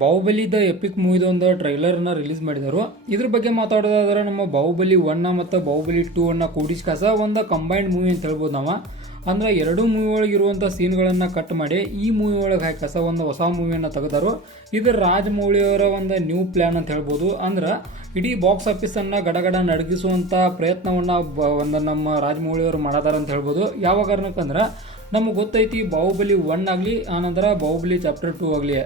Bahubali the EPIC ಮೂವಿದ ಒಂದು ಟ್ರೈಲರ್ನ release ಮಾಡಿದರು. ಇದ್ರ ಬಗ್ಗೆ ಮಾತಾಡೋದಾದ್ರೆ ನಮ್ಮ ಬಾಹುಬಲಿ 1 ಮತ್ತು ಬಾಹುಬಲಿ 2 ಕೂಡಿಸ್ಕಾಸ ಒಂದು ಕಂಬೈನ್ಡ್ ಮೂವಿ ಅಂತ ಹೇಳ್ಬೋದು ನಾವು. ಅಂದ್ರೆ ಎರಡು ಮೂವಿ ಒಳಗೆ ಇರುವಂಥ ಸೀನ್ಗಳನ್ನು ಕಟ್ ಮಾಡಿ ಈ ಮೂವಿ ಒಳಗೆ ಹಾಕಸ ಒಂದು ಹೊಸ ಮೂವಿಯನ್ನು ತೆಗೆದರು. ಇದು ರಾಜಮೌಳಿಯವರ ಒಂದು ನ್ಯೂ ಪ್ಲ್ಯಾನ್ ಅಂತ ಹೇಳ್ಬೋದು. ಅಂದ್ರೆ ಇಡೀ ಬಾಕ್ಸ್ ಆಫೀಸನ್ನು ಗಡಗಡ ನಡಗಿಸುವಂಥ ಪ್ರಯತ್ನವನ್ನು ಒಂದು ನಮ್ಮ ರಾಜಮೌಳಿಯವರು ಮಾಡದಾರ ಅಂತ ಹೇಳ್ಬೋದು. ಯಾವ ಕಾರಣಕ್ಕಂದ್ರೆ ನಮಗೆ ಗೊತ್ತೈತಿ ಬಾಹುಬಲಿ 1 ಆಗಲಿ ಆನಂತರ ಬಾಹುಬಲಿ ಚಾಪ್ಟರ್ 2 ಆಗಲಿ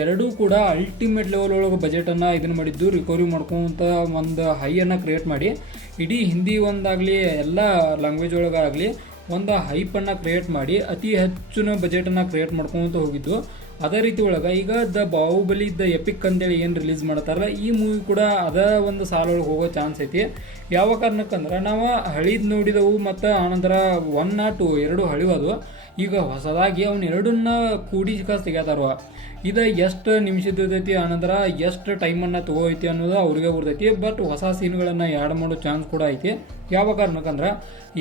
ಎರಡೂ ಕೂಡ ಅಲ್ಟಿಮೇಟ್ ಲೆವೆಲ್ ಒಳಗೆ ಬಜೆಟನ್ನು ಇದನ್ನು ಮಾಡಿದ್ದು, ರಿಕವರಿ ಮಾಡ್ಕೊಂತ ಒಂದು ಹೈಯನ್ನು ಕ್ರಿಯೇಟ್ ಮಾಡಿ ಇಡೀ ಹಿಂದಿ ಒಂದಾಗಲಿ ಎಲ್ಲ ಲ್ಯಾಂಗ್ವೇಜ್ ಒಳಗಾಗಲಿ ಒಂದು ಹೈಪನ್ನು ಕ್ರಿಯೇಟ್ ಮಾಡಿ ಅತಿ ಹೆಚ್ಚಿನ ಬಜೆಟನ್ನು ಕ್ರಿಯೇಟ್ ಮಾಡ್ಕೊಂತ ಹೋಗಿದ್ದು. ಅದೇ ರೀತಿ ಒಳಗೆ ಈಗ ದ ಬಾಹುಬಲಿ ದ ಎಪಿಕ್ ಅಂತೇಳಿ ಏನು ರಿಲೀಸ್ ಮಾಡ್ತಾರಲ್ಲ ಈ ಮೂವಿ ಕೂಡ ಅದೇ ಒಂದು ಸಾಲೊಳಗೆ ಹೋಗೋ ಚಾನ್ಸ್ ಐತಿ. ಯಾವ ಕಾರಣಕ್ಕಂದ್ರೆ ನಾವು ಹಳಿದ್ ನೋಡಿದೆವು ಮತ್ತು ಆನಂತರ 1 2 ಎರಡು ಹಳಿವದು. ಈಗ ಹೊಸದಾಗಿ ಅವನ್ನ ಎರಡನ್ನ ಕೂಡಿಸ್ಕಾಸ್ ತೆಗಿತಾರ. ಇದು ಎಷ್ಟು ನಿಮಿಷದೈತಿ ಆನಂತರ ಎಷ್ಟು ಟೈಮನ್ನು ತಗೋೈತಿ ಅನ್ನೋದು ಅವ್ರಿಗೆ ಬರ್ತೈತಿ. ಬಟ್ ಹೊಸ ಸೀನ್ಗಳನ್ನು ಆ್ಯಡ್ ಮಾಡೋ ಚಾನ್ಸ್ ಕೂಡ ಐತಿ. ಯಾವ ಕಾರಣಕ್ಕಂದ್ರೆ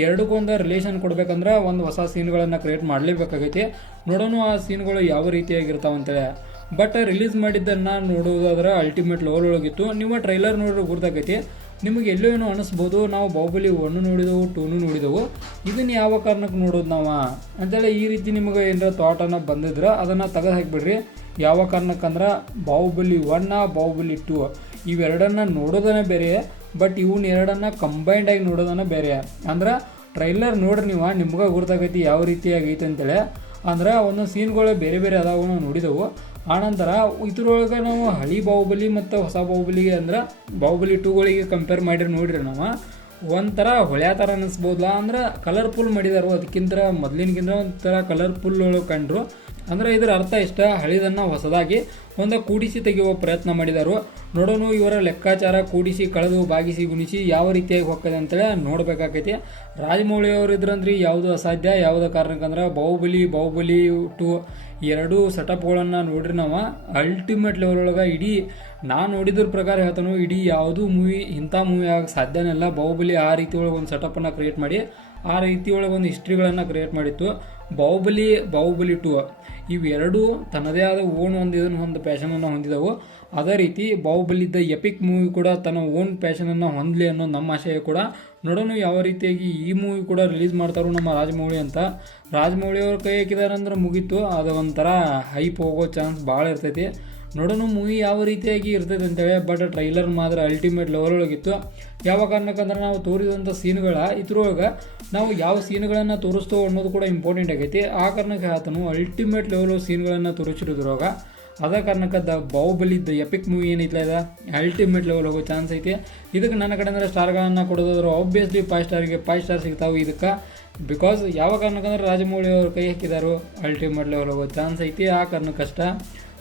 ಎರಡಕ್ಕೊಂದು ರಿಲೇಷನ್ ಕೊಡ್ಬೇಕಂದ್ರೆ ಒಂದು ಹೊಸ ಸೀನ್ಗಳನ್ನು ಕ್ರಿಯೇಟ್ ಮಾಡಲೇಬೇಕಾಗೈತಿ. ನೋಡೋಣ ಆ ಸೀನ್ಗಳು ಯಾವ ರೀತಿಯಾಗಿರ್ತಾವಂತೇಳಿ. ಬಟ್ ರಿಲೀಸ್ ಮಾಡಿದ್ದನ್ನು ನೋಡೋದಾದ್ರೆ ಅಲ್ಟಿಮೇಟ್ ಲೆವೆಲ್ ಒಳಗಿತ್ತು. ನೀವು ಟ್ರೈಲರ್ ನೋಡಿದ್ರೆ ಗುರ್ತಾಗೈತಿ. ನಿಮಗೆ ಎಲ್ಲೋ ಏನೋ ಅನಿಸ್ಬೋದು, ನಾವು ಬಾಹುಬಲಿ 1 ನೋಡಿದೆವು 2 ನೋಡಿದೆವು, ಇದನ್ನು ಯಾವ ಕಾರಣಕ್ಕೆ ನೋಡೋದು ನಾವು ಅಂತೇಳಿ ಈ ರೀತಿ ನಿಮಗೆ ಏನಾರ ಥಾಟನ್ನು ಬಂದಿದ್ರೆ ಅದನ್ನು ತೆಗೆದು ಹಾಕಿಬಿಡ್ರಿ. ಯಾವ ಕಾರಣಕ್ಕಂದ್ರೆ ಬಾಹುಬಲಿ 1 ಬಾಹುಬಲಿ 2 ಇವೆರಡನ್ನು ನೋಡೋದನ್ನೇ ಬೇರೆ, ಬಟ್ ಇವನ್ನ ಎರಡನ್ನು ಕಂಬೈಂಡಾಗಿ ನೋಡೋದನ್ನ ಬೇರೆ. ಅಂದ್ರೆ ಟ್ರೈಲರ್ ನೋಡ್ರಿ ನೀವು, ನಿಮ್ಗೆ ಗುರ್ತಾಗೈತಿ ಯಾವ ರೀತಿಯಾಗೈತೆ ಅಂತೇಳಿ. ಅಂದ್ರೆ ಒಂದೊಂದು ಸೀನ್ಗಳು ಬೇರೆ ಬೇರೆ ಅದಾವ ನಾವು ನೋಡಿದೆವು. ಆನಂತರ ಇದ್ರೊಳಗೆ ನಾವು ಹಳಿ ಬಾಹುಬಲಿ ಮತ್ತು ಹೊಸ ಬಾಹುಬಲಿಗೆ ಅಂದ್ರೆ ಬಾಹುಬಲಿ 2ಗಳಿಗೆ ಕಂಪೇರ್ ಮಾಡಿರಿ ನೋಡ್ರಿ ನಾವು ಒಂಥರ ಹೊಳ್ಯಾ ಥರ ಅನ್ನಿಸ್ಬೋದಲ್ಲ. ಅಂದ್ರೆ ಕಲರ್ಫುಲ್ ಮಾಡಿದಾರು, ಅದಕ್ಕಿಂತ ಮೊದಲಿನಗಿಂತ ಒಂಥರ ಕಲರ್ಫುಲ್ ಒಳಗೆ ಕಂಡ್ರು. ಅಂದರೆ ಇದರ ಅರ್ಥ ಇಷ್ಟ, ಹಳಿದನ್ನು ಹೊಸದಾಗಿ ಒಂದು ಕೂಡಿಸಿ ತೆಗೆಯುವ ಪ್ರಯತ್ನ ಮಾಡಿದರು. ನೋಡೋಣ ಇವರ ಲೆಕ್ಕಾಚಾರ ಕೂಡಿಸಿ ಕಳೆದು ಬಾಗಿಸಿ ಗುಣಿಸಿ ಯಾವ ರೀತಿಯಾಗಿ ಹೋಗ್ತದೆ ಅಂತೇಳಿ ನೋಡಬೇಕಾಗೈತಿ. ರಾಜಮೌಳಿ ಅವರು ಇದ್ರಂದ್ರೆ ಯಾವುದು ಅಸಾಧ್ಯ. ಯಾವುದೇ ಕಾರಣಕ್ಕಂದ್ರೆ ಬಾಹುಬಲಿ 2 ಎರಡೂ ಸೆಟಪ್ಗಳನ್ನು ನೋಡ್ರಿ ನಾವು ಅಲ್ಟಿಮೇಟ್ ಲೆವೆಲ್ ಒಳಗೆ ಇಡೀ ನಾನು ನೋಡಿದ್ರ ಪ್ರಕಾರ ಹೇಳ್ತಾನು ಇಡೀ ಯಾವುದೂ ಮೂವಿ ಇಂಥ ಮೂವಿ ಆಗಕ್ಕೆ ಸಾಧ್ಯನೇ ಇಲ್ಲ. ಬಾಹುಬಲಿ ಆ ರೀತಿ ಒಳಗೆ ಒಂದು ಸೆಟಪ್ಪನ್ನು ಕ್ರಿಯೇಟ್ ಮಾಡಿ ಆ ರೀತಿ ಒಳಗೆ ಒಂದು ಹಿಸ್ಟ್ರಿಗಳನ್ನು ಕ್ರಿಯೇಟ್ ಮಾಡಿತ್ತು. ಬಾಹುಬಲಿ 2 ಇವೆರಡೂ ತನ್ನದೇ ಆದ ಓನ್ ಒಂದು ಪ್ಯಾಷನನ್ನು ಹೊಂದಿದವು. ಅದೇ ರೀತಿ ಬಾಹುಬಲಿ ದ ಎಪಿಕ್ ಮೂವಿ ಕೂಡ ತನ್ನ ಓನ್ ಪ್ಯಾಷನನ್ನು ಹೊಂದಲಿ ಅನ್ನೋ ನಮ್ಮ ಆಶಯ ಕೂಡ. ನೋಡೋಣ ಯಾವ ರೀತಿಯಾಗಿ ಈ ಮೂವಿ ಕೂಡ ರಿಲೀಸ್ ಮಾಡ್ತಾರೋ ನಮ್ಮ ರಾಜಮೌಳಿ ಅಂತ. ರಾಜಮೌಳಿ ಅವ್ರ ಕೈ ಹಾಕಿದಾರೆ ಅಂದ್ರೆ ಮುಗೀತು, ಅದು ಒಂಥರ ಹೈಪ್ ಹೋಗೋ ಚಾನ್ಸ್ ಭಾಳ ಇರ್ತೈತಿ. ನೋಡೋಣ ಮೂವಿ ಯಾವ ರೀತಿಯಾಗಿ ಇರ್ತೈತೆ ಅಂತೇಳಿ. ಬಟ್ ಟ್ರೈಲರ್ ಮಾತ್ರ ಅಲ್ಟಿಮೇಟ್ ಲೆವೆಲ್ ಒಳಗಿತ್ತು. ಯಾವ ಕಾರಣಕ್ಕಂದ್ರೆ ನಾವು ತೋರಿದಂಥ ಸೀನ್ಗಳ ಇದ್ರೊಳಗೆ ನಾವು ಯಾವ ಸೀನ್ಗಳನ್ನು ತೋರಿಸ್ತೋ ಅನ್ನೋದು ಕೂಡ ಇಂಪಾರ್ಟೆಂಟ್ ಆಗೈತಿ. ಆ ಕಾರಣಕ್ಕೆ ಹೇಳ್ತಾನು ಅಲ್ಟಿಮೇಟ್ ಲೆವೆಲ್ ಸೀನ್ಗಳನ್ನು ತೋರಿಸಿರೋದ್ರೊಳಗ. ಅದೇ ಕಾರಣಕ್ಕೆ the Baahubali the epic movie ಏನೈತಲ್ಲ ಇದು ಅಲ್ಟಿಮೇಟ್ ಲೆವೆಲ್ ಹೋಗೋ ಚಾನ್ಸ್ ಐತಿ. ಇದಕ್ಕೆ ನನ್ನ ಕಡೆ ಅಂದರೆ ಸ್ಟಾರ್ಗಳನ್ನು ಕೊಡೋದಾದ್ರೆ ಆಬ್ವಿಯಸ್ಲಿ 5 ಸ್ಟಾರ್ಗೆ 5 ಸ್ಟಾರ್ ಸಿಗ್ತಾವೆ ಇದಕ್ಕೆ. ಬಿಕಾಸ್ ಯಾವ ಕಾರಣಕ್ಕಂದ್ರೆ ರಾಜಮೌಳಿ ಅವ್ರ ಕೈ ಹಾಕಿದಾರು ಅಲ್ಟಿಮೇಟ್ ಲೆವೆಲ್ ಹೋಗೋ ಚಾನ್ಸ್ ಐತಿ. ಆ ಕಾರಣಕ್ಕಷ್ಟ.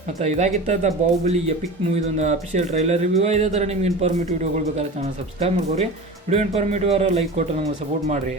ಮತ್ತು ಇದಾಗಿತ್ತ ದ ಬಾಹುಬಲಿ ಎಪಿಕ್ ಮೂವಿದೊಂದು ಅಫಿಷಿಯಲ್ ಟ್ರೈಲರ್ ರಿವ್ಯೂ. ಇದೇ ಥರ ನಿಮ್ಗೆ ಇನ್ಫಾರ್ಮೇಟಿವ್ ವಿಡಿಯೋಗಳು ಬೇಕಾದ್ರೆ ಚಾನಲ್ ಸಬ್ಸ್ಕ್ರೈಬ್ ಮಾಡ್ಕೋರಿ. ವಿಡಿಯೋ ಇನ್ಫಾರ್ಮೇಟಿವ್ ಅವರ ಲೈಕ್ ಕೊಟ್ಟು ನಮಗೆ ಸಪೋರ್ಟ್ ಮಾಡಿರಿ.